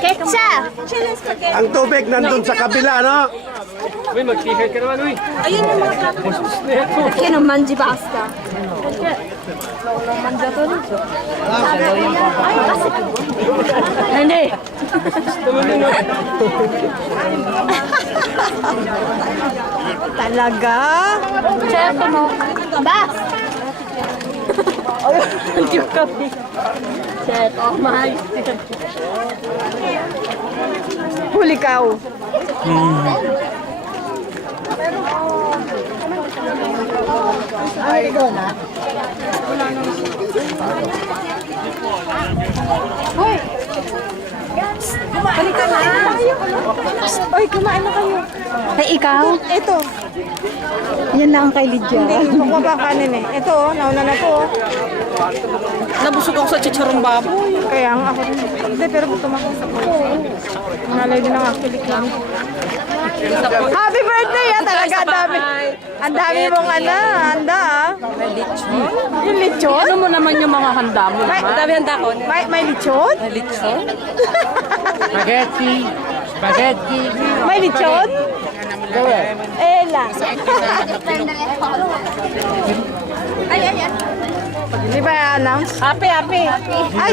Ketchup! Ang tubig nandun sa kabila, no? Uy, mag-t-shirt ka naman, uy. Ayun yung mga tapo. Kino manji basta. Manja to rin. Ay, kasi. Hindi. Talaga? Cheto mo. Bas! Yung kape. Cheto, mahal. Huli ka. Ay, ikaw na. Hoy! Balikan na tayo. Hoy, kumain na kayo. Ay, ikaw? Ito. Yan lang ang kay Lydia. Hindi, makuha pa kanin eh. Ito, nauna na to. Nabusog ako sa chicharong baboy. Kaya nga ako. Hindi, pero gusto mo ako. Nalay din ang akilik lang. Happy birthday! Talaga, ang dami. Ang dami mong handa ah. May lechon. Yung lechon? Ano mo naman yung mga handa mo naman? Dami handa ko. May lechon? May lechon? Spaghetti. Spaghetti. May lechon? Eh lang. Ay. Di ba i-announce? Happy, happy. Ay!